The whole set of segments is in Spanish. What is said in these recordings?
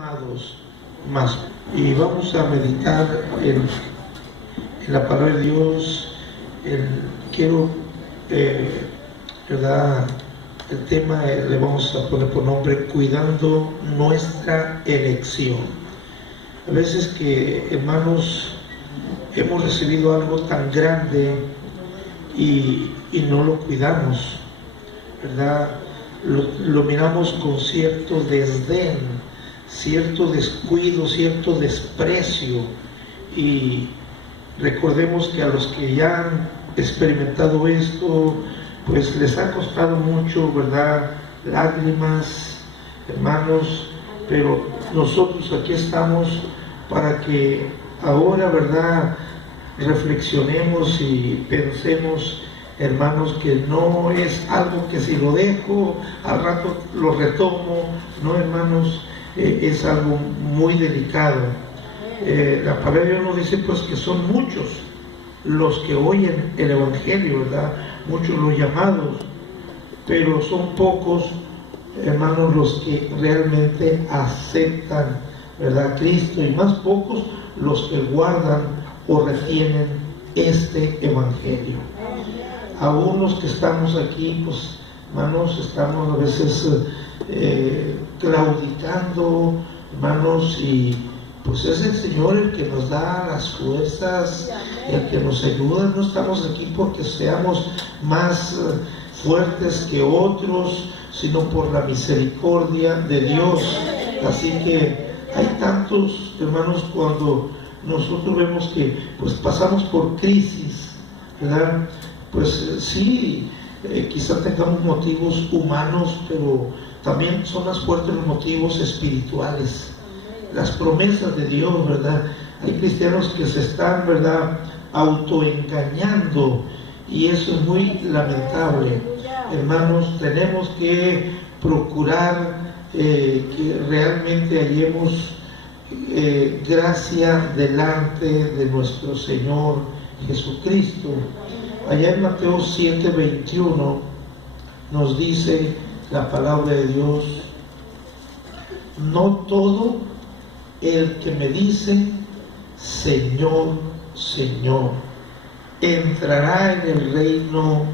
Amados, más, y vamos a meditar en la palabra de Dios. Quiero, ¿verdad? El tema le vamos a poner por nombre cuidando nuestra elección. A veces que, hermanos, hemos recibido algo tan grande y no lo cuidamos, ¿verdad? Lo miramos con cierto desdén, cierto descuido, cierto desprecio, y recordemos que a los que ya han experimentado esto, pues les ha costado mucho, ¿verdad? Lágrimas, hermanos, pero nosotros aquí estamos para que ahora, ¿verdad?, reflexionemos y pensemos, hermanos, que no es algo que si lo dejo al rato lo retomo, no, hermanos. Es algo muy delicado. La palabra de Dios nos dice pues que son muchos los que oyen el Evangelio, ¿verdad? Muchos los llamados, pero son pocos, hermanos, los que realmente aceptan, ¿verdad?, Cristo, y más pocos los que guardan o retienen este Evangelio. Aún los que estamos aquí, pues, hermanos, estamos a veces claudicando, hermanos, y pues es el Señor el que nos da las fuerzas, el que nos ayuda. No estamos aquí porque seamos más fuertes que otros, sino por la misericordia de Dios. Así que hay tantos, hermanos, cuando nosotros vemos que pues pasamos por crisis, ¿verdad? Pues sí, quizá tengamos motivos humanos, pero también son más fuertes los motivos espirituales, las promesas de Dios, ¿verdad? Hay cristianos que se están, ¿verdad?, autoengañando, y eso es muy lamentable. Hermanos, tenemos que procurar que realmente hallemos gracia delante de nuestro Señor Jesucristo. Allá en Mateo 7:21 nos dice la palabra de Dios: no todo el que me dice Señor, Señor, entrará en el reino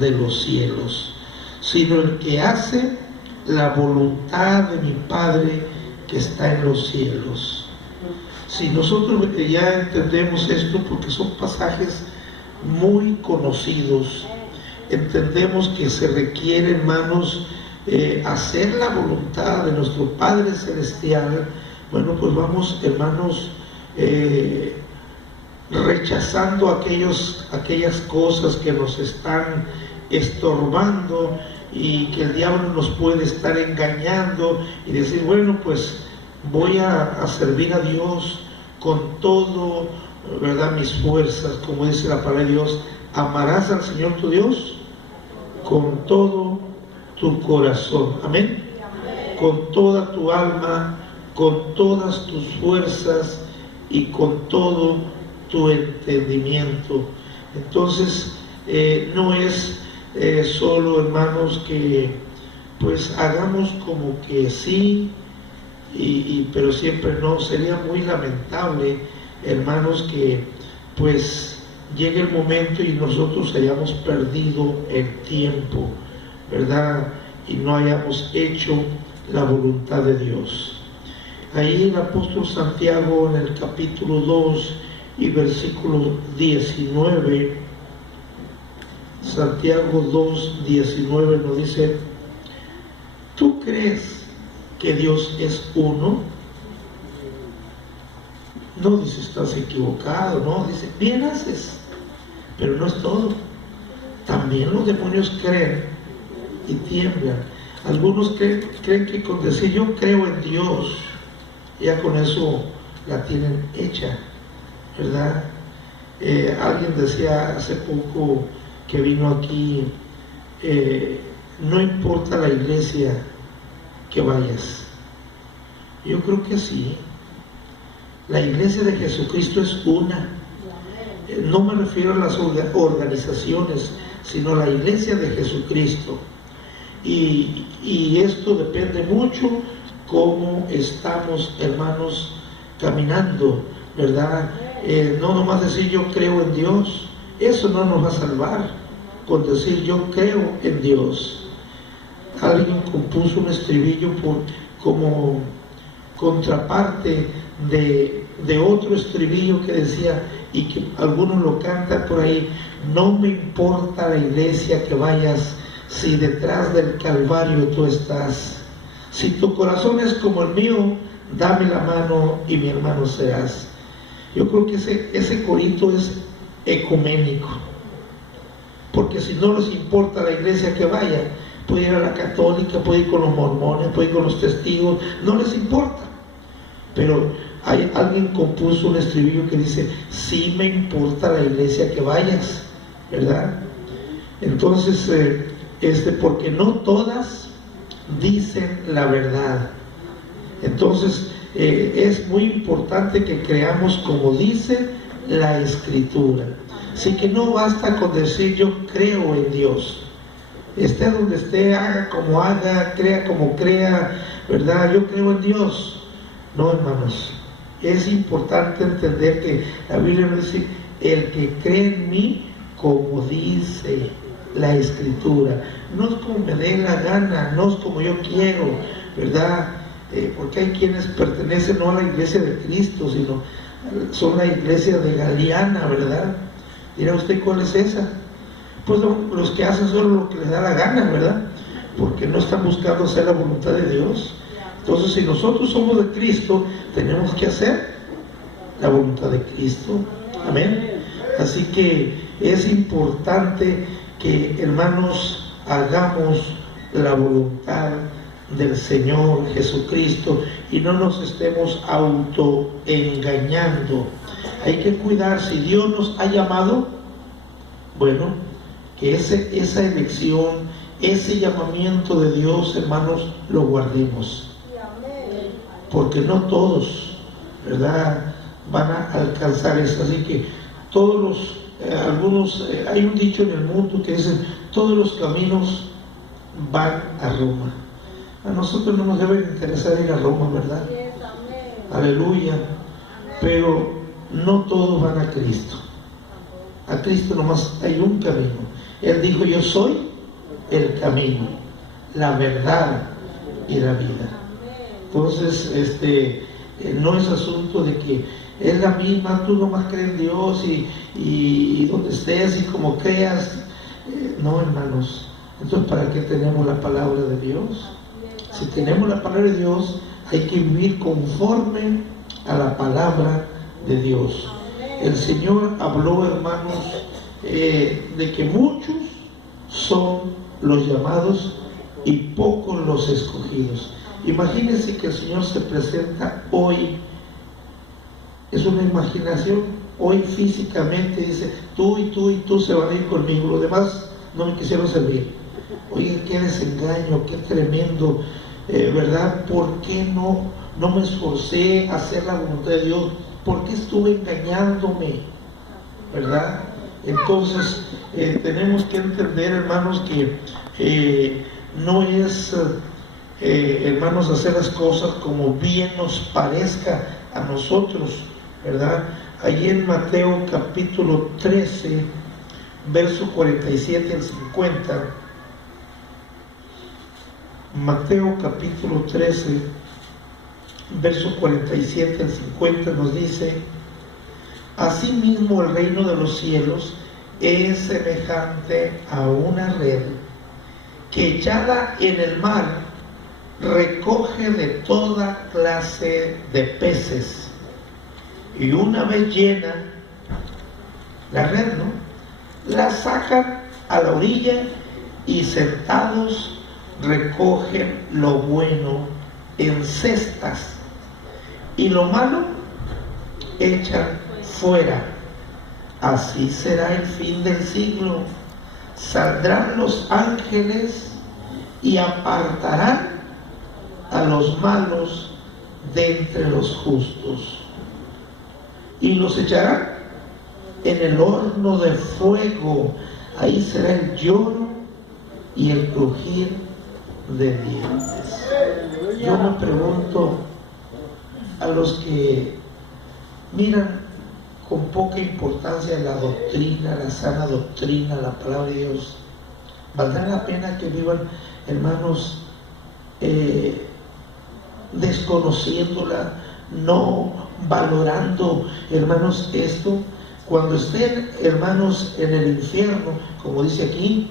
de los cielos, sino el que hace la voluntad de mi Padre que está en los cielos. Si nosotros ya entendemos esto, porque son pasajes muy conocidos, entendemos que se requiere, hermanos, hacer la voluntad de nuestro Padre Celestial. Bueno, pues vamos, hermanos, rechazando aquellas cosas que nos están estorbando y que el diablo nos puede estar engañando, y decir, bueno, pues voy a servir a Dios con todo, ¿verdad?, mis fuerzas. Como dice la palabra de Dios, amarás al Señor tu Dios con todo tu corazón, amén, con toda tu alma, con todas tus fuerzas y con todo tu entendimiento. Entonces no es solo, hermanos, que pues hagamos como que sí, pero siempre no. Sería muy lamentable, hermanos, que pues llegue el momento y nosotros hayamos perdido el tiempo, ¿verdad?, y no hayamos hecho la voluntad de Dios. Ahí el apóstol Santiago, en el capítulo 2 y versículo 19, Santiago 2:19 nos dice: ¿tú crees que Dios es uno? No dice estás equivocado, no, dice bien haces, pero no es todo. También los demonios creen y tiemblan. Algunos creen que con decir yo creo en Dios, ya con eso la tienen hecha, ¿verdad? Alguien decía hace poco que vino aquí, no importa la iglesia que vayas. Yo creo que sí. La iglesia de Jesucristo es una. No me refiero a las organizaciones, sino a la iglesia de Jesucristo. Y esto depende mucho cómo estamos, hermanos, caminando, ¿verdad? No nomás decir yo creo en Dios, eso no nos va a salvar, con decir yo creo en Dios. Alguien compuso un estribillo como contraparte de otro estribillo que decía, y que algunos lo cantan por ahí: no me importa la iglesia que vayas, si detrás del Calvario tú estás. Si tu corazón es como el mío, dame la mano y mi hermano serás. Yo creo que ese corito es ecuménico, porque si no les importa la iglesia que vaya, puede ir a la católica, puede ir con los mormones, puede ir con los testigos, no les importa. Pero alguien compuso un estribillo que dice: sí me importa la iglesia que vayas, ¿verdad? Entonces, porque no todas dicen la verdad. Entonces, es muy importante que creamos como dice la Escritura. Así que no basta con decir yo creo en Dios. Esté donde esté, haga como haga, crea como crea, ¿verdad? Yo creo en Dios. No, hermanos, es importante entender que la Biblia dice: el que cree en mí, como dice la Escritura. No es como me dé la gana, no es como yo quiero, ¿verdad? Porque hay quienes pertenecen no a la iglesia de Cristo, sino son la iglesia de Galiana, ¿verdad? Dirá usted, ¿cuál es esa? Pues los que hacen solo lo que les da la gana, ¿verdad? Porque no están buscando hacer la voluntad de Dios. Entonces, si nosotros somos de Cristo, tenemos que hacer la voluntad de Cristo. Amén. Así que es importante que, hermanos, hagamos la voluntad del Señor Jesucristo y no nos estemos autoengañando. Hay que cuidar, si Dios nos ha llamado, bueno, que esa elección, ese llamamiento de Dios, hermanos, lo guardemos. Porque no todos, ¿verdad?, van a alcanzar eso. Así que todos hay un dicho en el mundo que dice: todos los caminos van a Roma. A nosotros no nos debe interesar ir a Roma, ¿verdad? Aleluya. Pero no todos van a Cristo. A Cristo nomás hay un camino. Él dijo: yo soy el camino, la verdad y la vida. Entonces, no es asunto de que es la misma, tú nomás crees en Dios y donde estés y como creas. No, hermanos. Entonces, ¿para qué tenemos la palabra de Dios? Si tenemos la palabra de Dios, hay que vivir conforme a la palabra de Dios. El Señor habló, hermanos, de que muchos son los llamados y pocos los escogidos. Imagínense que el Señor se presenta hoy, es una imaginación, hoy físicamente dice: tú y tú y tú se van a ir conmigo, los demás no me quisieron servir. Oigan, qué desengaño, qué tremendo, ¿verdad? ¿Por qué no me esforcé a hacer la voluntad de Dios? ¿Por qué estuve engañándome? ¿Verdad? Entonces, tenemos que entender, hermanos, que no es... hermanos, hacer las cosas como bien nos parezca a nosotros, ¿verdad? Allí en Mateo capítulo 13, verso 47 al 50, Mateo capítulo 13, verso 47 al 50 nos dice: asimismo el reino de los cielos es semejante a una red que echada en el mar recoge de toda clase de peces, y una vez llena la red, la sacan a la orilla y sentados recogen lo bueno en cestas y lo malo echan fuera. Así será el fin del siglo. Saldrán los ángeles y apartarán a los malos de entre los justos y los echarán en el horno de fuego. Ahí será el lloro y el crujir de dientes. yo me pregunto, a los que miran con poca importancia la doctrina, la sana doctrina, la palabra de Dios, ¿valdrá la pena que vivan, hermanos, desconociéndola, no valorando, hermanos, esto? Cuando estén, hermanos, en el infierno, como dice aquí,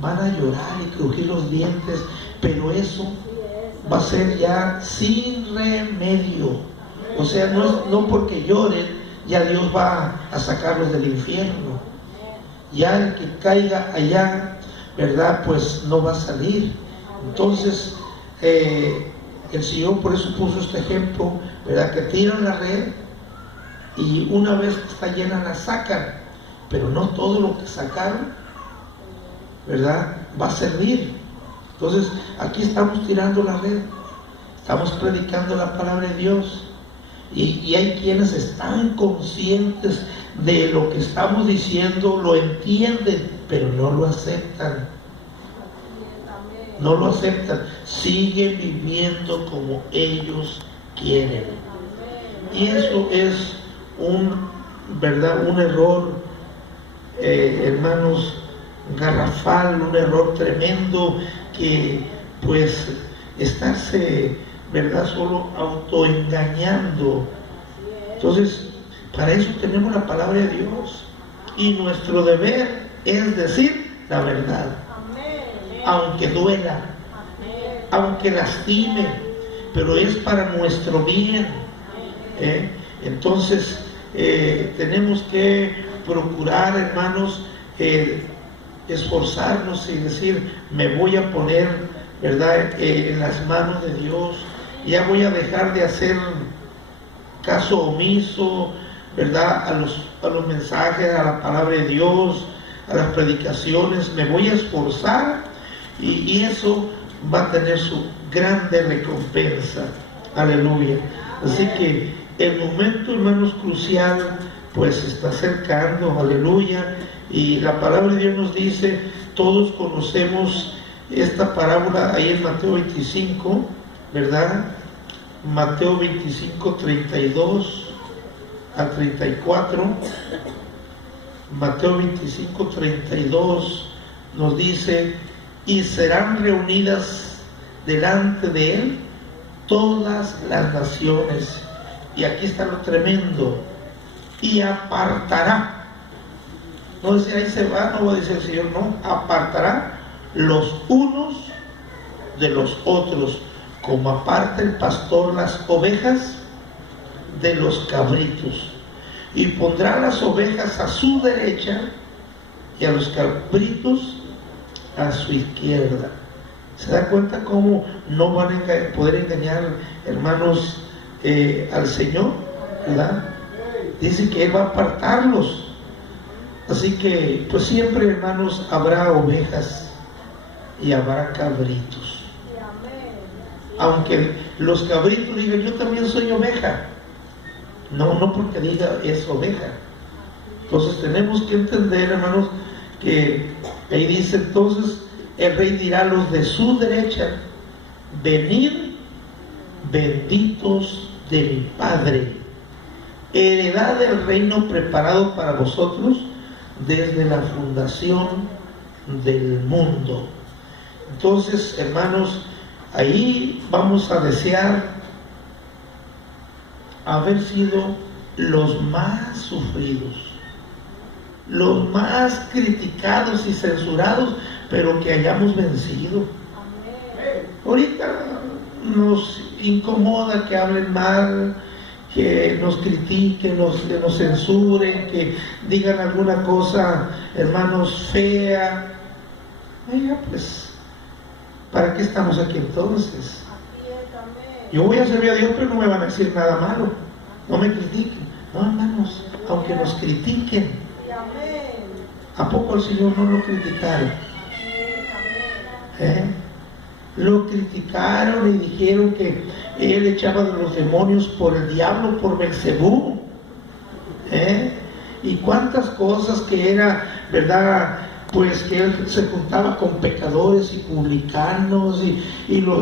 van a llorar y crujir los dientes, pero eso va a ser ya sin remedio. O sea, no porque lloren, ya Dios va a sacarlos del infierno. Ya el que caiga allá, ¿verdad? Pues no va a salir. Entonces, el Señor por eso puso este ejemplo, ¿verdad? Que tiran la red y una vez que está llena la sacan, pero no todo lo que sacaron, ¿verdad?, va a servir. Entonces, aquí estamos tirando la red, estamos predicando la palabra de Dios, y hay quienes están conscientes de lo que estamos diciendo, lo entienden, pero no lo aceptan. No lo aceptan, siguen viviendo como ellos quieren. Y eso es ¿verdad?, un error, hermanos, garrafal, un error tremendo, que pues estarse, ¿verdad?, solo autoengañando. Entonces, para eso tenemos la palabra de Dios, y nuestro deber es decir la verdad, aunque duela, aunque lastime, pero es para nuestro bien. Entonces, tenemos que procurar, hermanos, esforzarnos y decir, me voy a poner, ¿verdad?, en las manos de Dios. Ya voy a dejar de hacer caso omiso, ¿verdad?, a los mensajes, a la palabra de Dios, a las predicaciones. Me voy a esforzar, y eso va a tener su grande recompensa. Aleluya. Así que el momento, hermanos, crucial pues se está acercando. Aleluya. Y la palabra de Dios nos dice, todos conocemos esta parábola ahí en Mateo 25, ¿verdad? Mateo 25, 32 a 34. Mateo 25, 32 nos dice, y serán reunidas delante de él todas las naciones. Y aquí está lo tremendo. Y apartará. No dice ahí se va, no va a decir el Señor, no. Apartará los unos de los otros, como aparta el pastor las ovejas de los cabritos. Y pondrá las ovejas a su derecha y a los cabritos a su izquierda. ¿Se da cuenta cómo no van a poder engañar, hermanos, al Señor? ¿Verdad? Dice que Él va a apartarlos. Así que, pues siempre, hermanos, habrá ovejas y habrá cabritos. Aunque los cabritos digan, yo también soy oveja. No porque diga es oveja. Entonces tenemos que entender, hermanos, que ahí dice, entonces el rey dirá a los de su derecha, venid, benditos de mi Padre, heredad del reino preparado para vosotros desde la fundación del mundo. Entonces, hermanos, ahí vamos a desear haber sido los más sufridos, los más criticados y censurados, pero que hayamos vencido. Ahorita nos incomoda que hablen mal, que nos critiquen, que nos censuren, que digan alguna cosa, hermanos, fea. Oiga, pues, ¿para qué estamos aquí entonces? Yo voy a servir a Dios, pero no me van a decir nada malo. No me critiquen. No, hermanos, aunque nos critiquen, ¿a poco al Señor no lo criticaron? Lo criticaron y dijeron que Él echaba de los demonios por el diablo, por Belcebú. Y cuántas cosas que era, ¿verdad?, pues que él se juntaba con pecadores y publicanos y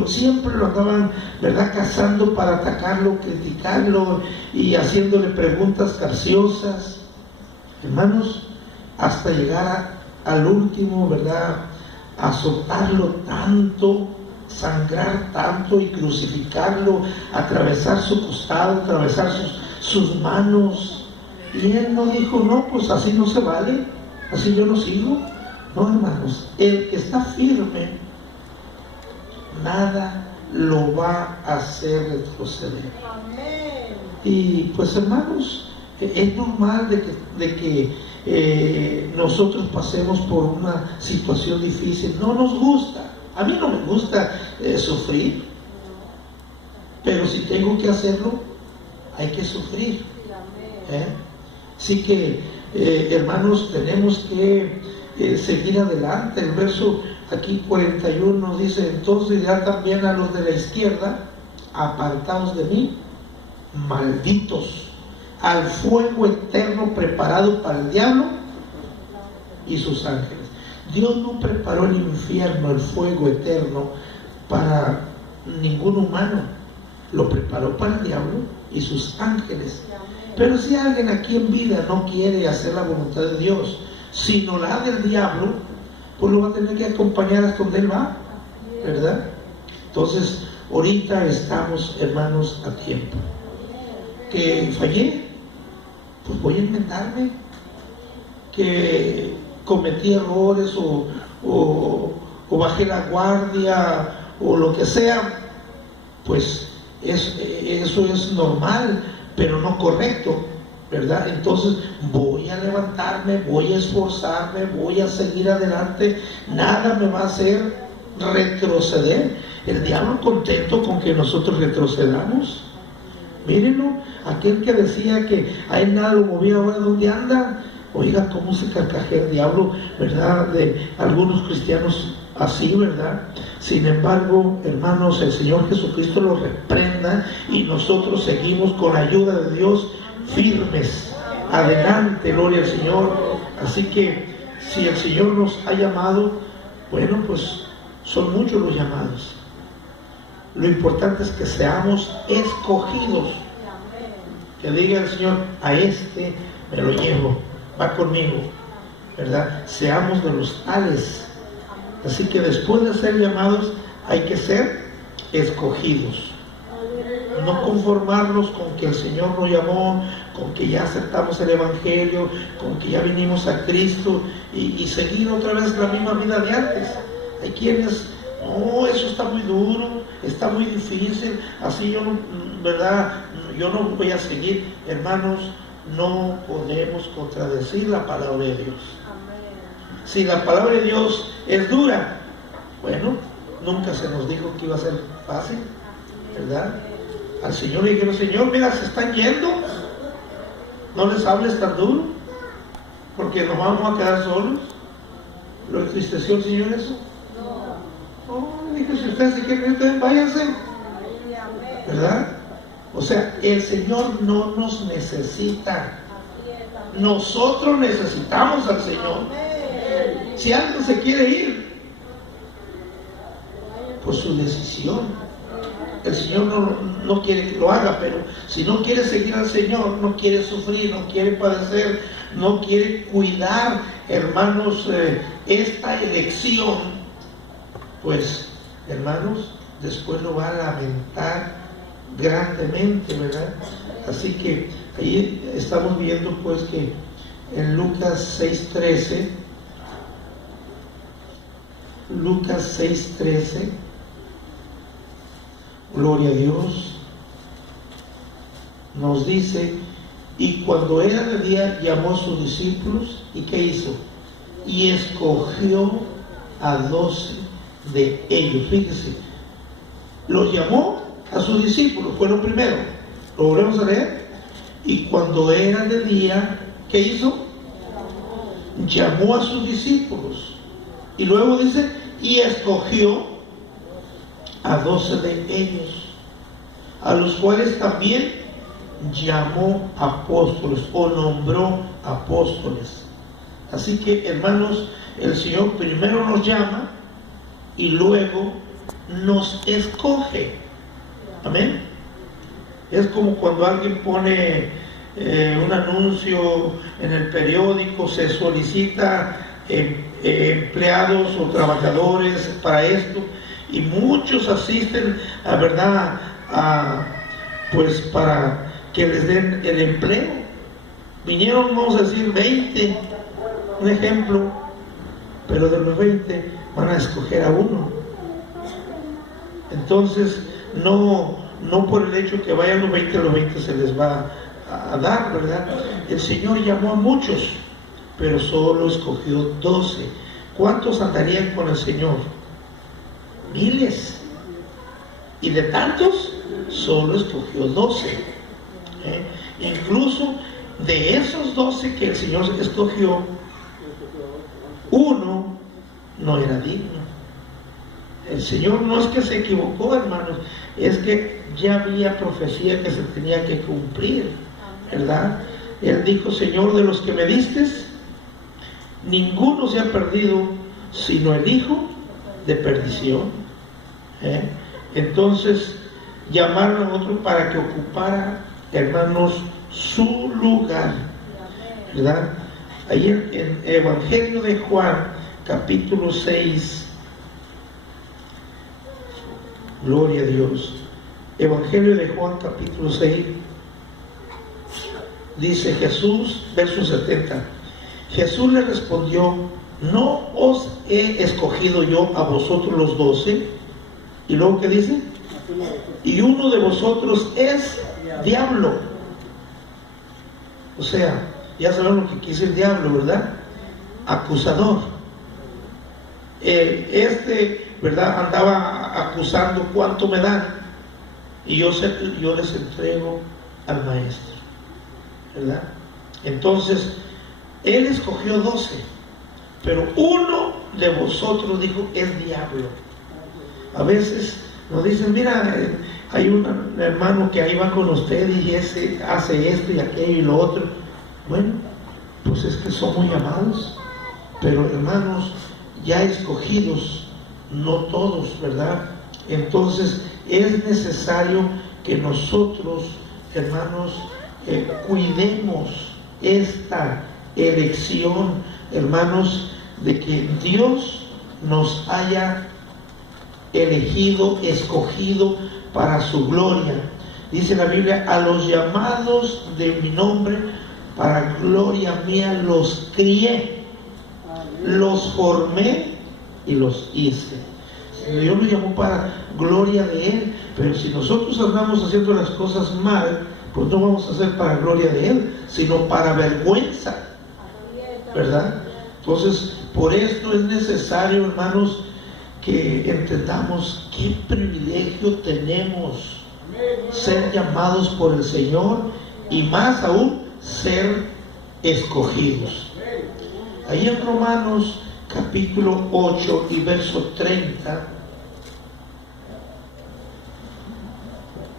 siempre lo andaban, ¿verdad?, cazando para atacarlo, criticarlo y haciéndole preguntas capciosas, hermanos, hasta llegar al último, ¿verdad?, azotarlo tanto, sangrar tanto y crucificarlo, atravesar su costado, atravesar sus manos. Y él no dijo, no, pues así no se vale, así yo no sigo. No, hermanos, el que está firme, nada lo va a hacer retroceder. Amén. Y pues, hermanos, es normal de que nosotros pasemos por una situación difícil. No nos gusta. A mí no me gusta sufrir, pero si tengo que hacerlo, hay que sufrir. Así que, hermanos, tenemos que seguir adelante. El verso aquí 41 dice, entonces dirá también a los de la izquierda, apartaos de mí, malditos, al fuego eterno preparado para el diablo y sus ángeles. Dios no preparó el infierno, el fuego eterno, para ningún humano. Lo preparó para el diablo y sus ángeles. Pero si alguien aquí en vida no quiere hacer la voluntad de Dios, sino la del diablo, pues lo va a tener que acompañar hasta donde él va, ¿verdad? Entonces, ahorita estamos, hermanos, a tiempo. Que fallé, pues voy a enmendarme. Que cometí errores o bajé la guardia o lo que sea, pues eso es normal, pero no correcto, ¿verdad? Entonces voy a levantarme, voy a esforzarme, voy a seguir adelante. Nada me va a hacer retroceder. El diablo contento con que nosotros retrocedamos. Mírenlo, aquel que decía que a él nada lo movía, ahora ¿dónde anda? Oiga, cómo se carcajea el diablo, ¿verdad? De algunos cristianos así, ¿verdad? Sin embargo, hermanos, el Señor Jesucristo lo reprenda y nosotros seguimos con la ayuda de Dios firmes. Adelante, gloria al Señor. Así que si el Señor nos ha llamado, bueno, pues son muchos los llamados. Lo importante es que seamos escogidos. Que diga el Señor, a este me lo llevo, va conmigo, ¿verdad? Seamos de los tales. Así que después de ser llamados, hay que ser escogidos. No conformarnos con que el Señor nos llamó, con que ya aceptamos el Evangelio, con que ya vinimos a Cristo y seguir otra vez la misma vida de antes. Hay quienes, no, eso está muy duro, está muy difícil, así yo no, ¿verdad? Yo no voy a seguir. Hermanos, no podemos contradecir la palabra de Dios. Si la palabra de Dios es dura, bueno, nunca se nos dijo que iba a ser fácil, ¿verdad? Al Señor le dijeron, Señor, mira, se están yendo, no les hables tan duro, porque nos vamos a quedar solos. ¿Lo entristeció el Señor eso? No, dijo, si ustedes se quieren, ustedes váyanse, ¿verdad? O sea, el Señor no nos necesita, nosotros necesitamos al Señor. Si alguien se quiere ir, pues su decisión. El Señor no quiere que lo haga, pero si no quiere seguir al Señor, no quiere sufrir, no quiere padecer, no quiere cuidar, hermanos, esta elección, pues, hermanos, después lo va a lamentar grandemente, ¿verdad? Así que ahí estamos viendo, pues, que en Lucas 6:13, gloria a Dios, nos dice, y cuando era de día llamó a sus discípulos, ¿y qué hizo? Y escogió a 12 de ellos. Fíjese, los llamó a sus discípulos, fue lo primero. Lo volvemos a leer. Y cuando era de día, ¿qué hizo? Llamó a sus discípulos. Y luego dice, y escogió a 12 de ellos, a los cuales también llamó apóstoles o nombró apóstoles. Así que, hermanos, el Señor primero nos llama y luego nos escoge. Amén. Es como cuando alguien pone un anuncio en el periódico, se solicita empleados o trabajadores para esto, y muchos asisten, a verdad, pues para que les den el empleo. Vinieron, vamos a decir, 20, un ejemplo, pero de los 20 van a escoger a uno. Entonces, no por el hecho que vayan los 20 se les va a dar, ¿verdad? El Señor llamó a muchos, pero solo escogió 12. ¿Cuántos andarían con el Señor? Miles. Y de tantos, solo escogió 12. Incluso de esos 12 que el Señor escogió, uno no era digno. El Señor no es que se equivocó, hermanos, es que ya había profecía que se tenía que cumplir, ¿verdad? Él dijo: Señor, de los que me diste, ninguno se ha perdido, sino el hijo de perdición. Entonces llamaron a otro para que ocupara, hermanos, su lugar, ¿verdad? Ahí en Evangelio de Juan, capítulo 6, gloria a Dios. Evangelio de Juan, capítulo 6, dice Jesús, verso 70. Jesús le respondió: ¿no os he escogido yo a vosotros los 12? Y luego, ¿qué dice? Y uno de vosotros es diablo. O sea, ya saben lo que quiere decir diablo, ¿verdad? Acusador. ¿Verdad? Andaba acusando: ¿cuánto me dan? Y yo les entrego al maestro, ¿verdad? Entonces, él escogió 12, pero uno de vosotros, dijo, es diablo. A veces nos dicen: mira, hay un hermano que ahí va con usted y ese hace esto y aquello y lo otro. Bueno, pues es que somos llamados, pero hermanos, ya escogidos, no todos, ¿verdad? Entonces es necesario que nosotros, hermanos, cuidemos esta elección, hermanos, de que Dios nos haya elegido, escogido para su gloria. Dice la Biblia: a los llamados de mi nombre, para gloria mía los crié, los formé y los hice. Dios nos llamó para gloria de Él, pero si nosotros andamos haciendo las cosas mal, pues no vamos a hacer para gloria de Él, sino para vergüenza, ¿verdad? Entonces, por esto es necesario, hermanos, que entendamos qué privilegio tenemos ser llamados por el Señor, y más aún ser escogidos. Ahí en Romanos capítulo 8 y verso 30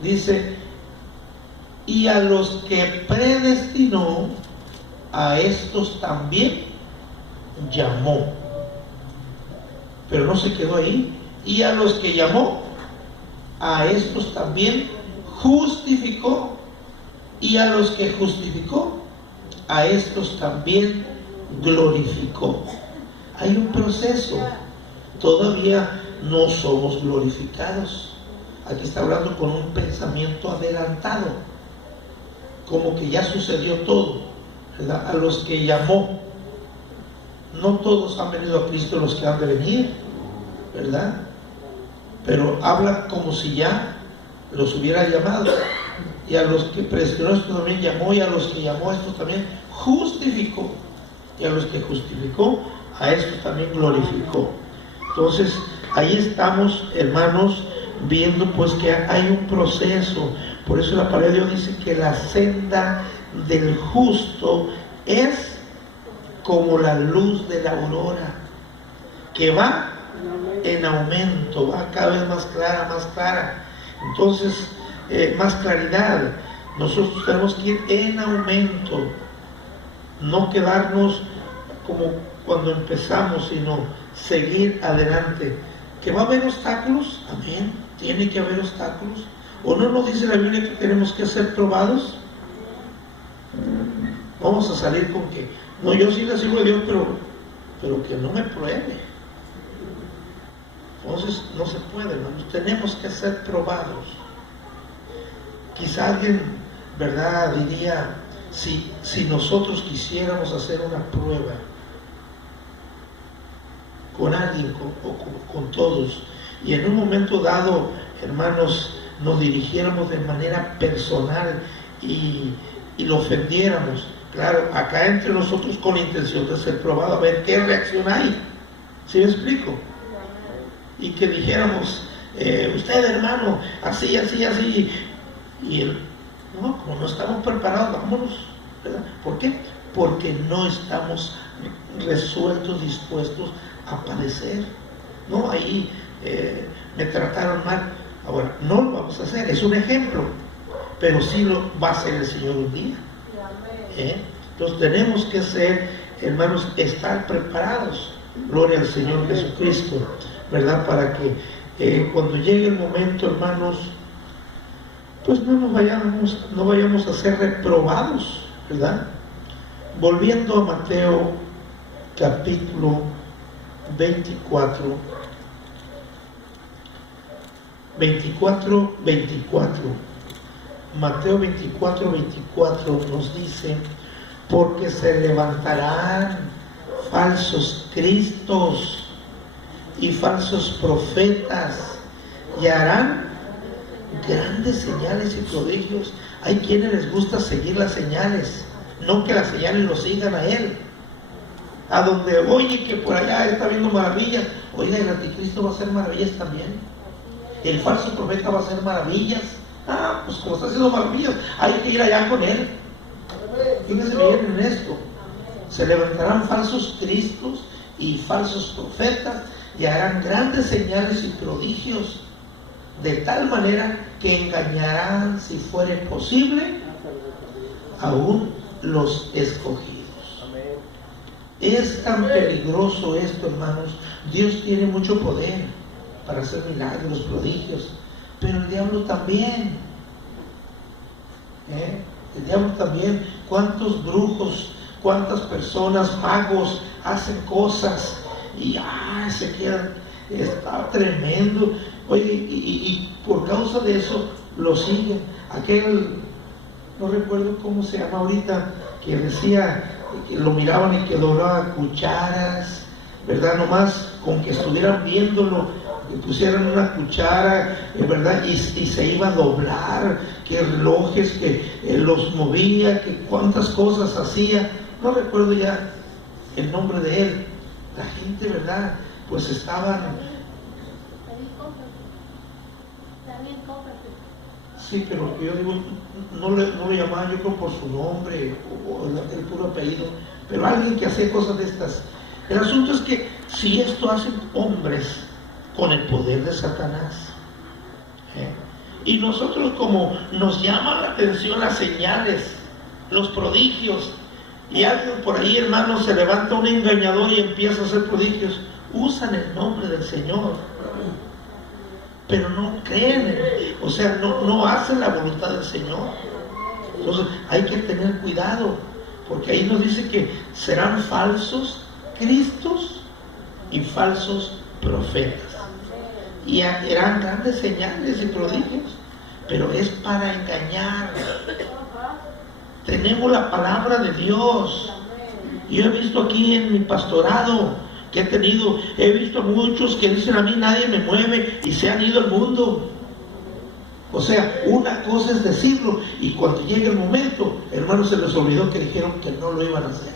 dice: y a los que predestinó, a estos también llamó. Pero no se quedó ahí. Y a los que llamó, a estos también justificó. Y a los que justificó, a estos también glorificó. Hay un proceso. Todavía no somos glorificados. Aquí está hablando con un pensamiento adelantado, como que ya sucedió todo, ¿verdad? A los que llamó. No todos han venido a Cristo los que han de venir, ¿verdad? Pero habla como si ya los hubiera llamado. Y a los que predestinó, esto también llamó, y a los que llamó, esto también justificó, y a los que justificó, a esto también glorificó. Entonces, ahí estamos, hermanos, viendo pues que hay un proceso. Por eso la palabra de Dios dice que la senda del justo es como la luz de la aurora, que va en aumento, va cada vez más clara, más clara. Entonces, más claridad. Nosotros tenemos que ir en aumento, no quedarnos como cuando empezamos, sino seguir adelante. ¿Que va a haber obstáculos? Amén. Tiene que haber obstáculos. ¿O no nos dice la Biblia que tenemos que ser probados? Vamos a salir con que, no, yo sí le sirvo a Dios, pero que no me pruebe. Entonces no se puede, hermanos. Tenemos que ser probados. Quizá alguien, ¿verdad?, diría, si nosotros quisiéramos hacer una prueba con alguien o con todos, y en un momento dado, hermanos, nos dirigiéramos de manera personal y lo ofendiéramos, claro, acá entre nosotros con la intención de ser probado, a ver qué reacción hay. ¿Sí me explico? Y que dijéramos, usted, hermano, así, así, así, y él, no, como no estamos preparados, vámonos, ¿verdad? ¿Por qué? Porque no estamos resueltos, dispuestos a padecer. No, ahí me trataron mal, ahora no lo vamos a hacer, es un ejemplo, pero sí lo va a hacer el Señor un día. Entonces tenemos que ser, hermanos, estar preparados, gloria al Señor Jesucristo, ¿verdad? Para que cuando llegue el momento, hermanos, pues no vayamos a ser reprobados, ¿verdad? Volviendo a Mateo capítulo 24, 24. Mateo 24 nos dice, porque se levantarán falsos cristos y falsos profetas y harán grandes señales y prodigios. Hay quienes les gusta seguir las señales, no que las señales lo sigan a él. A donde oye que por allá está viendo maravillas, oiga, el anticristo va a hacer maravillas también, el falso profeta va a hacer maravillas. Pues como está haciendo maravillas, hay que ir allá con él. Fíjense bien en esto, se levantarán falsos cristos y falsos profetas y harán grandes señales y prodigios, de tal manera que engañarán, si fuere posible, aún los escogidos. Es tan peligroso esto, hermanos. Dios tiene mucho poder para hacer milagros, prodigios, pero el diablo también. El diablo también. ¿Cuántos brujos, cuántas personas, magos, hacen cosas y se quedan? Está tremendo. Oye, y por causa de eso lo siguen. Aquel, no recuerdo cómo se llama ahorita, que decía que lo miraban y que doblaba cucharas, ¿verdad? Nomás con que estuvieran viéndolo, que pusieran una cuchara, ¿verdad? Y se iba a doblar, que relojes, que los movía, que cuántas cosas hacía. No recuerdo ya el nombre de él. La gente, ¿verdad?, pues estaban... Sí, pero yo digo, no lo llamaban, yo creo, por su nombre o el puro apellido, pero alguien que hacía cosas de estas. El asunto es que si esto hacen hombres con el poder de Satanás, y nosotros, como nos llaman la atención las señales, los prodigios, y alguien por ahí, hermanos, se levanta un engañador y empieza a hacer prodigios, usan el nombre del Señor, pero no creen, o sea, no hacen la voluntad del Señor. Entonces hay que tener cuidado, porque ahí nos dice que serán falsos cristos y falsos profetas, y harán grandes señales y prodigios, pero es para engañar. Tenemos la palabra de Dios. Yo he visto aquí en mi pastorado que he visto muchos que dicen, a mí nadie me mueve, y se han ido al mundo. O sea, una cosa es decirlo, y cuando llegue el momento, hermanos, se les olvidó que dijeron que no lo iban a hacer,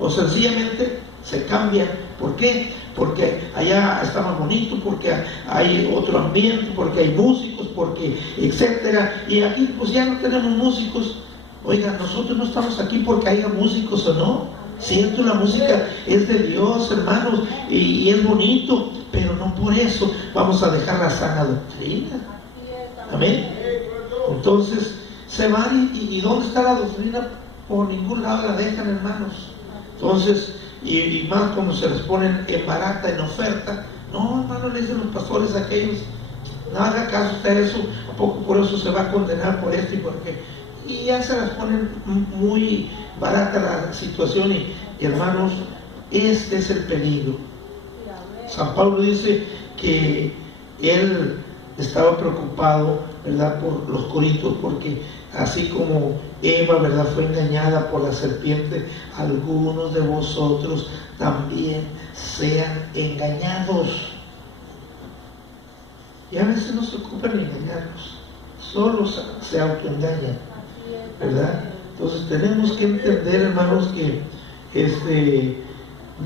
o sencillamente se cambian. ¿Por qué? Porque allá está más bonito, porque hay otro ambiente, porque hay músicos, porque etcétera, y aquí pues ya no tenemos músicos. Oigan, nosotros no estamos aquí porque haya músicos o no. Cierto, la música es de Dios, hermanos, y es bonito, pero no por eso vamos a dejar la sana doctrina. Amén. Entonces se van y ¿dónde está la doctrina? Por ningún lado la dejan, hermanos. Entonces y más cuando se les ponen en barata, en oferta. No, hermano, le dicen los pastores a aquellos, no haga caso usted a eso, ¿a poco por eso se va a condenar por esto y por qué? Y ya se las ponen muy barata la situación y hermanos, este es el peligro. San Pablo dice que él estaba preocupado, ¿verdad?, por los corintios, porque así como Eva, ¿verdad?, fue engañada por la serpiente, algunos de vosotros también sean engañados. Y a veces no se ocupan de engañarnos, solo se autoengañan, ¿verdad? Entonces tenemos que entender, hermanos, que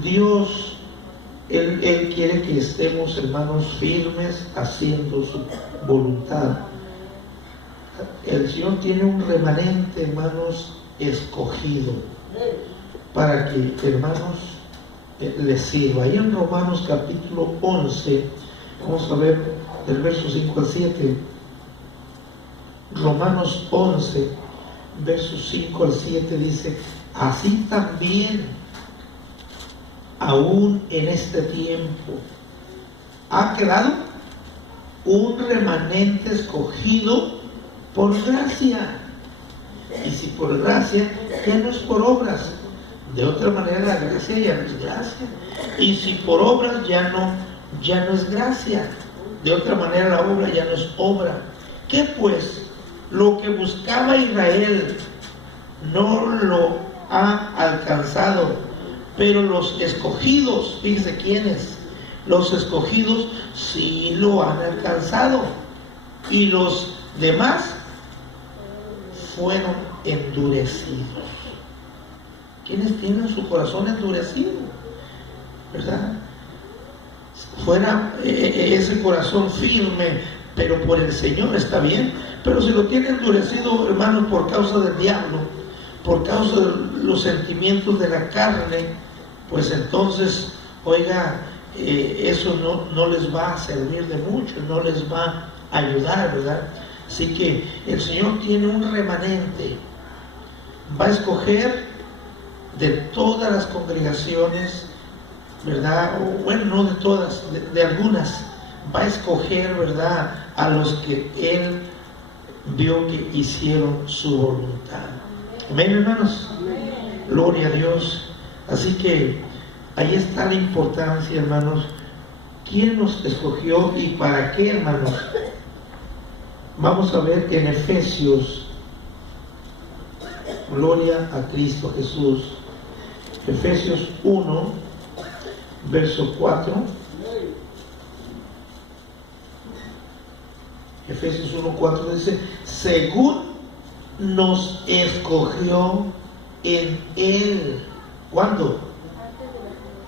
Dios, Él quiere que estemos, hermanos, firmes haciendo su voluntad. El Señor tiene un remanente, hermanos, escogido para que, hermanos, les sirva. Ahí en Romanos capítulo 11, vamos a ver del verso 5 al 7. Romanos 11, versos 5 al 7 dice: así también, aún en este tiempo, ha quedado un remanente escogido por gracia. Y si por gracia, ya no es por obras. De otra manera la gracia ya no es gracia. Y si por obras, ya no es gracia. De otra manera la obra ya no es obra. ¿Qué pues? Lo que buscaba Israel no lo ha alcanzado, pero los escogidos, fíjense quiénes, los escogidos sí lo han alcanzado, y los demás fueron endurecidos. ¿Quiénes tienen su corazón endurecido? ¿Verdad? Fuera ese corazón firme, pero por el Señor está bien. Pero si lo tiene endurecido, hermanos, por causa del diablo, por causa de los sentimientos de la carne, pues entonces, oiga, eso no les va a servir de mucho, no les va a ayudar, ¿verdad? Así que el Señor tiene un remanente, va a escoger de todas las congregaciones, ¿verdad? O, bueno, no de todas, de algunas, va a escoger, ¿verdad?, a los que Él vio que hicieron su voluntad. Amén, hermanos. Amén. Gloria a Dios. Así que ahí está la importancia, hermanos. ¿Quién nos escogió y para qué, hermanos? Vamos a ver en Efesios, gloria a Cristo Jesús, Efesios 1, verso 4. Efesios 1:4 dice: según nos escogió en Él. ¿Cuándo?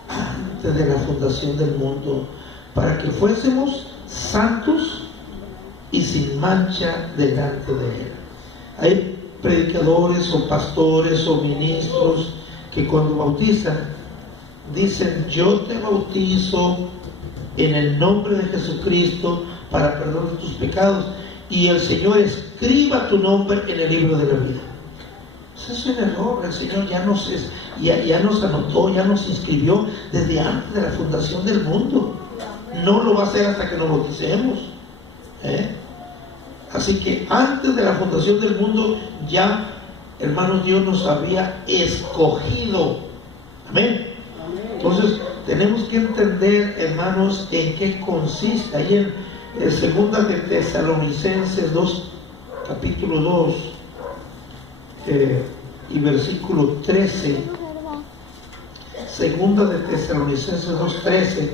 Antes de la fundación del mundo, para que fuésemos santos y sin mancha delante de Él. Hay predicadores o pastores o ministros que cuando bautizan dicen: yo te bautizo en el nombre de Jesucristo para perdón de tus pecados, y el Señor escriba tu nombre en el libro de la vida. Eso es un error. El Señor ya nos anotó, ya nos inscribió desde antes de la fundación del mundo. No lo va a hacer hasta que nos bauticemos, Así que antes de la fundación del mundo, ya, hermanos, Dios nos había escogido. Amén. Entonces tenemos que entender, hermanos, en qué consiste. Ahí en Segunda de Tesalonicenses 2, capítulo 2 y versículo 13. Segunda de Tesalonicenses 2:13.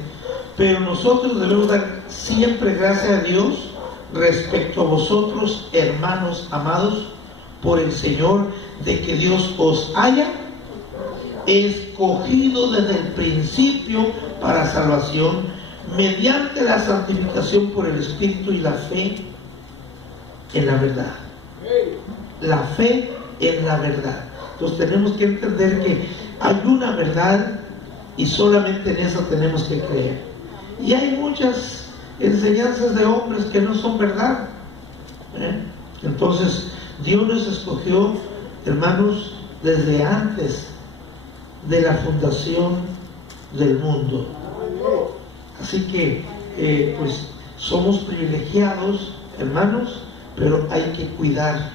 Pero nosotros debemos dar siempre gracias a Dios respecto a vosotros, hermanos amados, por el Señor, de que Dios os haya escogido desde el principio para salvación, mediante la santificación por el Espíritu y la fe en la verdad. La fe en la verdad. Entonces tenemos que entender que hay una verdad y solamente en esa tenemos que creer. Y hay muchas enseñanzas de hombres que no son verdad. Entonces Dios nos escogió, hermanos, desde antes de la fundación del mundo. Así que pues somos privilegiados, hermanos, pero hay que cuidar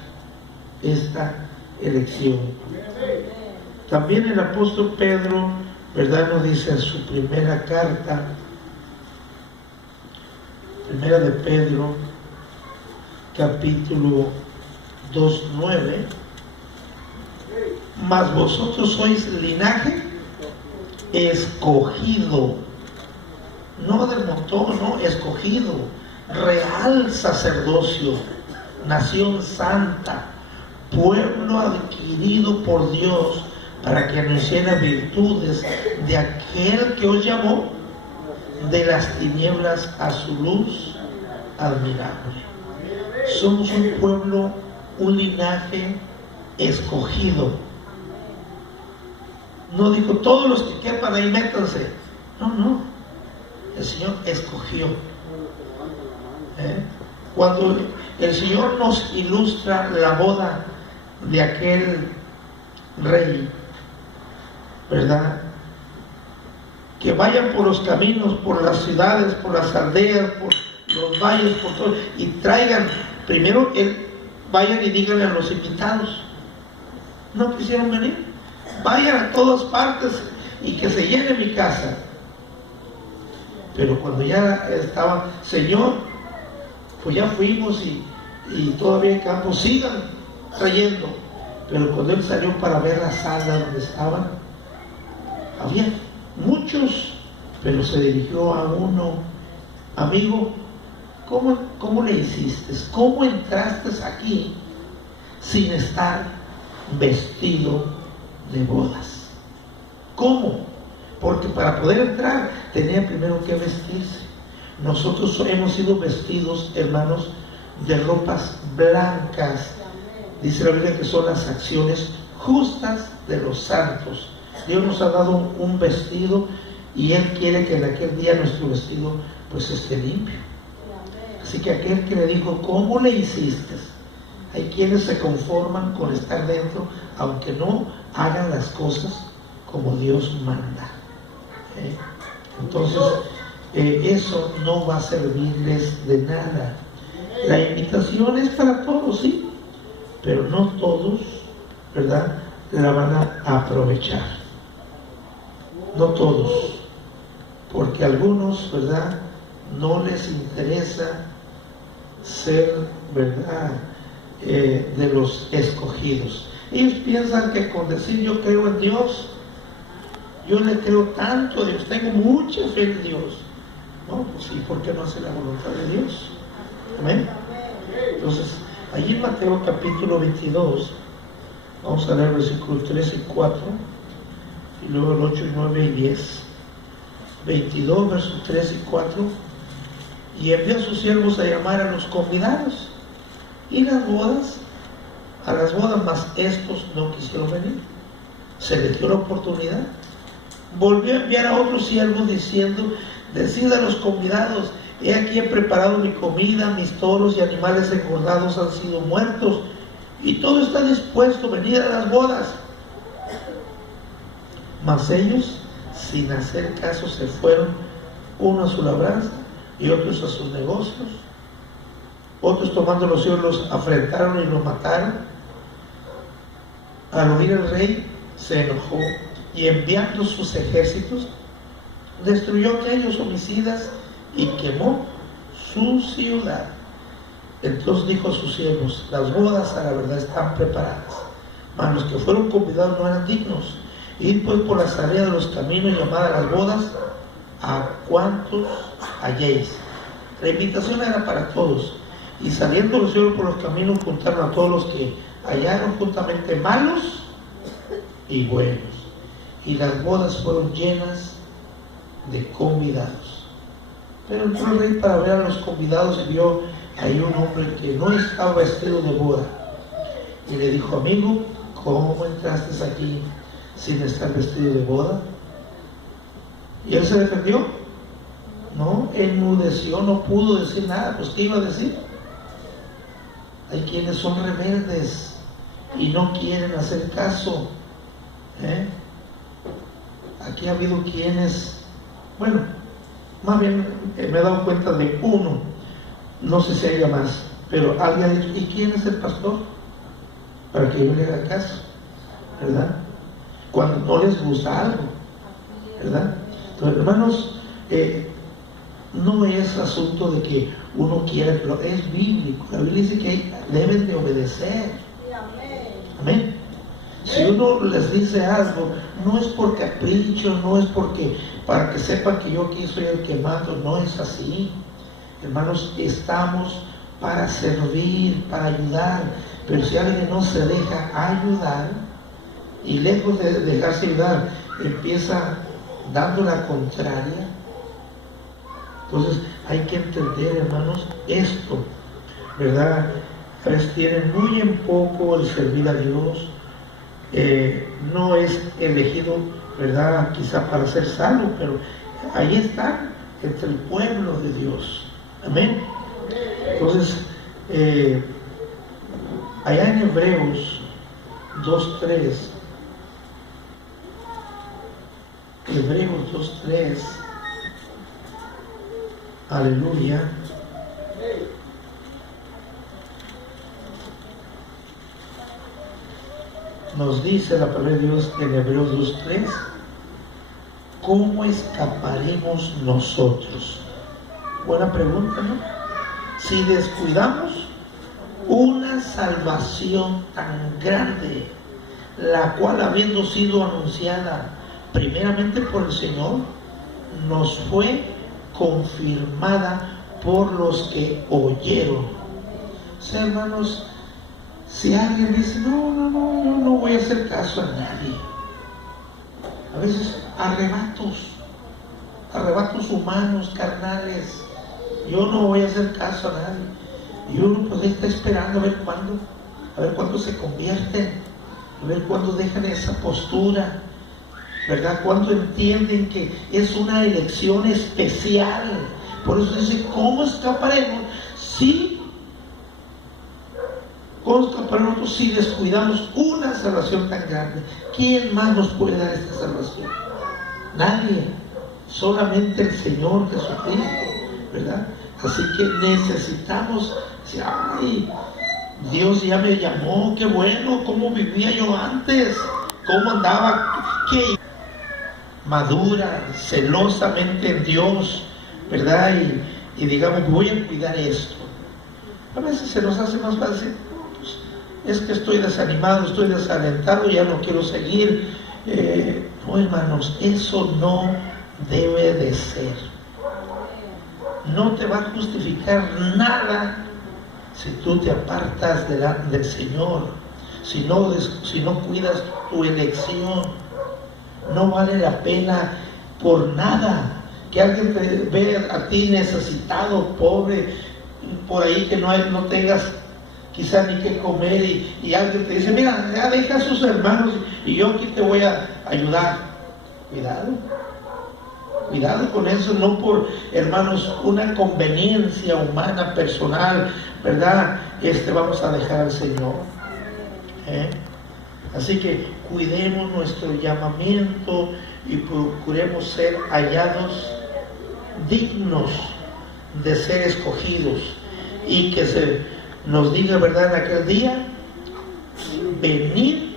esta elección. También el apóstol Pedro, ¿verdad?, nos dice en su primera carta, primera de Pedro, capítulo 2:9, mas vosotros sois linaje escogido, no del montón, no, escogido, real sacerdocio, nación santa, pueblo adquirido por Dios, para que anunciara virtudes de aquel que os llamó de las tinieblas a su luz admirable. Somos un pueblo, un linaje escogido. No dijo todos los que quepan ahí métanse. No. El Señor escogió. Cuando el Señor nos ilustra la boda de aquel rey, ¿verdad?, que vayan por los caminos, por las ciudades, por las aldeas, por los valles, por todo, y traigan, primero vayan y díganle a los invitados, no quisieron venir, vayan a todas partes y que se llene mi casa. Pero cuando ya estaban, Señor, pues ya fuimos y todavía en campo, sigan trayendo. Pero cuando él salió para ver la sala donde estaban, había muchos, pero se dirigió a uno: amigo, ¿cómo le hiciste? ¿Cómo entraste aquí sin estar vestido de bodas? ¿Cómo? Porque para poder entrar tenía primero que vestirse. Nosotros hemos sido vestidos, hermanos, de ropas blancas. Dice la Biblia que son las acciones justas de los santos. Dios nos ha dado un vestido y Él quiere que en aquel día nuestro vestido pues esté limpio. Así que aquel que le dijo, ¿cómo le hiciste? Hay quienes se conforman con estar dentro, aunque no hagan las cosas como Dios manda. Entonces, eso no va a servirles de nada. La invitación es para todos, sí, pero no todos, ¿verdad?, la van a aprovechar. No todos, porque a algunos, ¿verdad?, no les interesa ser, ¿verdad?, de los escogidos. Ellos piensan que con decir yo creo en Dios, yo le creo tanto a Dios, tengo mucha fe en Dios. No, pues sí, ¿por qué no hace la voluntad de Dios? Amén. Entonces, allí en Mateo capítulo 22, vamos a leer versículos 3 y 4, y luego el 8, 9 y 10. 22, versos 3 y 4. Y envió a sus siervos a llamar a los convidados y a las bodas, mas estos no quisieron venir. Se les dio la oportunidad. Volvió a enviar a otros siervos diciendo, decid a los convidados, he aquí he preparado mi comida, mis toros y animales engordados han sido muertos, y todo está dispuesto, venid a las bodas. Mas ellos, sin hacer caso, se fueron, uno a su labranza y otros a sus negocios. Otros, tomando los hijos, los afrentaron y los mataron. Al oír el rey, se enojó y enviando sus ejércitos, destruyó a aquellos homicidas y quemó su ciudad. Entonces dijo a sus siervos, las bodas a la verdad están preparadas, mas los que fueron convidados no eran dignos. Id pues por la salida de los caminos y llamad a las bodas a cuantos halléis. La invitación era para todos. Y saliendo los siervos por los caminos, juntaron a todos los que hallaron, juntamente malos y buenos. Y las bodas fueron llenas de convidados. Pero entró el rey para ver a los convidados y vio ahí un hombre que no estaba vestido de boda. Y le dijo, amigo, ¿cómo entraste aquí sin estar vestido de boda? Y él se defendió. No, enmudeció, no pudo decir nada. Pues ¿qué iba a decir? Hay quienes son rebeldes y no quieren hacer caso. aquí ha habido quienes, bueno, más bien me he dado cuenta de uno, no sé si haya más, pero alguien ha dicho, ¿y quién es el pastor? Para que yo le haga caso, ¿verdad? Cuando no les gusta algo, ¿verdad? Entonces, hermanos, no es asunto de que uno quiera, pero es bíblico. La Biblia dice que deben de obedecer. Amén. Si uno les dice algo, no es por capricho, no es porque para que sepan que yo aquí soy el que mando, no es así. Hermanos, estamos para servir, para ayudar, pero si alguien no se deja ayudar, y lejos de dejarse ayudar, empieza dando la contraria, entonces hay que entender, hermanos, esto, ¿verdad? A veces tienen muy en poco el servir a Dios, no es elegido, ¿verdad? Quizá para ser salvo, pero ahí está, entre el pueblo de Dios. Amén. Entonces, allá en Hebreos 2:3, Hebreos 2:3, aleluya. Nos dice la palabra de Dios en Hebreos 2:3, ¿cómo escaparemos nosotros? Buena pregunta, ¿no? Si descuidamos una salvación tan grande, la cual habiendo sido anunciada primeramente por el Señor, nos fue confirmada por los que oyeron. O sea, hermanos, si alguien dice, no, yo no voy a hacer caso a nadie. A veces arrebatos humanos, carnales, yo no voy a hacer caso a nadie. Y uno pues está esperando a ver cuándo se convierten, a ver cuándo dejan esa postura, ¿verdad? Cuando entienden que es una elección especial. Por eso dice, ¿cómo escaparemos si descuidamos una salvación tan grande? ¿Quién más nos puede dar esta salvación? Nadie, solamente el Señor Jesucristo, ¿verdad? Así que necesitamos, ay, Dios ya me llamó, qué bueno, cómo vivía yo antes, cómo andaba, qué madura, celosamente en Dios, ¿verdad? Y digamos, voy a cuidar esto. A veces se nos hace más fácil, pues, es que estoy desanimado, estoy desalentado, ya no quiero seguir. No, hermanos, eso no debe de ser. No te va a justificar nada si tú te apartas del Señor, si no cuidas tu elección. No vale la pena por nada que alguien te vea a ti necesitado, pobre, por ahí que no tengas quizá ni qué comer, y alguien te dice, mira, ya deja a sus hermanos y yo aquí te voy a ayudar. Cuidado con eso, no por, hermanos, una conveniencia humana, personal, ¿verdad? Vamos a dejar al Señor. Así que cuidemos nuestro llamamiento y procuremos ser hallados dignos de ser escogidos, y que se nos diga, ¿verdad?, en aquel día, venid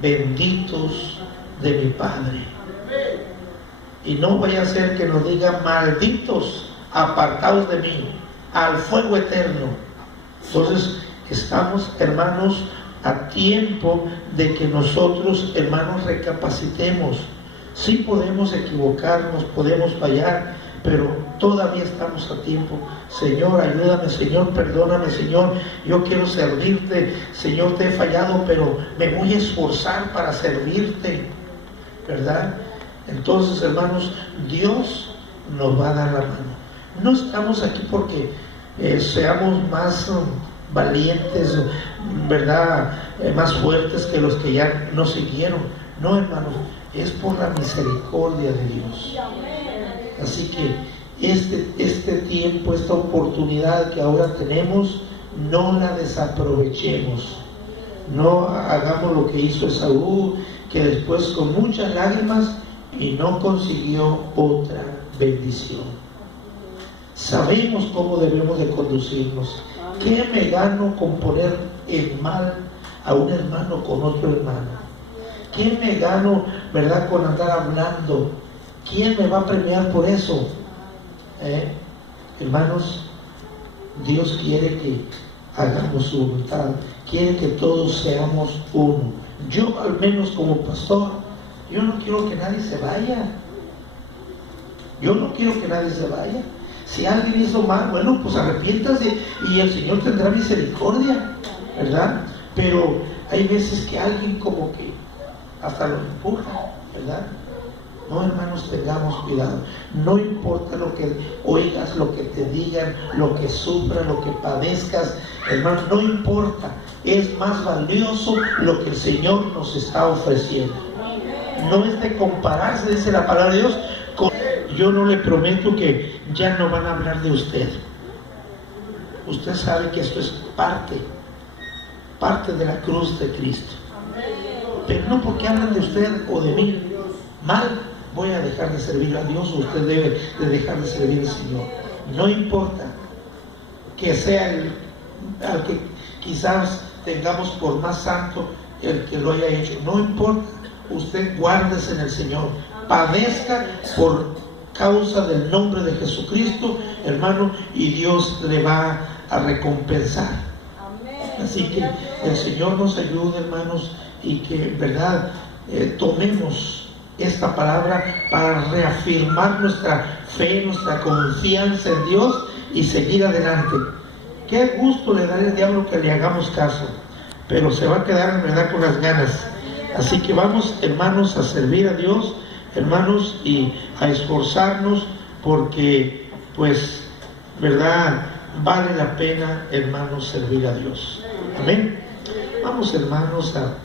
benditos de mi Padre. Y no vaya a ser que nos diga, malditos, apartados de mí, al fuego eterno. Entonces estamos, hermanos, a tiempo de que nosotros, hermanos, recapacitemos. Sí podemos equivocarnos, podemos fallar, pero todavía estamos a tiempo. Señor, ayúdame, Señor, perdóname, Señor, yo quiero servirte, Señor, te he fallado, pero me voy a esforzar para servirte, ¿verdad? Entonces, hermanos, Dios nos va a dar la mano. No estamos aquí porque seamos más valientes, ¿verdad?, más fuertes que los que ya nos siguieron. No, hermanos, es por la misericordia de Dios. Así que este tiempo, esta oportunidad que ahora tenemos, no la desaprovechemos. No hagamos lo que hizo Esaú, que después con muchas lágrimas y no consiguió otra bendición. Sabemos cómo debemos de conducirnos. ¿Qué me gano con poner en mal a un hermano con otro hermano? ¿Qué me gano, verdad, con andar hablando? ¿Quién me va a premiar por eso? Hermanos, Dios quiere que hagamos su voluntad, quiere que todos seamos uno. Yo, al menos como pastor, yo no quiero que nadie se vaya. Yo no quiero que nadie se vaya. Si alguien hizo mal, bueno, pues arrepiéntase y el Señor tendrá misericordia, ¿verdad? Pero hay veces que alguien como que hasta lo empuja, ¿verdad? No, hermanos, tengamos cuidado. No importa lo que oigas, lo que te digan, lo que sufras, lo que padezcas, hermanos, no importa. Es más valioso lo que el Señor nos está ofreciendo. No es de compararse, dice la palabra de Dios. Yo no le prometo que ya no van a hablar de usted. Usted sabe que esto es parte de la cruz de Cristo. Pero no porque hablan de usted o de mí mal, voy a dejar de servir a Dios, o usted debe de dejar de servir al Señor. No importa que sea al que quizás tengamos por más santo el que lo haya hecho. No importa, usted guárdese en el Señor, padezca por causa del nombre de Jesucristo, hermano, y Dios le va a recompensar. Así que el Señor nos ayude, hermanos, y que en verdad tomemos esta palabra para reafirmar nuestra fe, nuestra confianza en Dios y seguir adelante. Qué gusto le dará el diablo que le hagamos caso, pero se va a quedar en verdad con las ganas. Así que vamos, hermanos, a servir a Dios, hermanos, y a esforzarnos, porque pues verdad vale la pena, hermanos, servir a Dios. Amén. Vamos, hermanos, a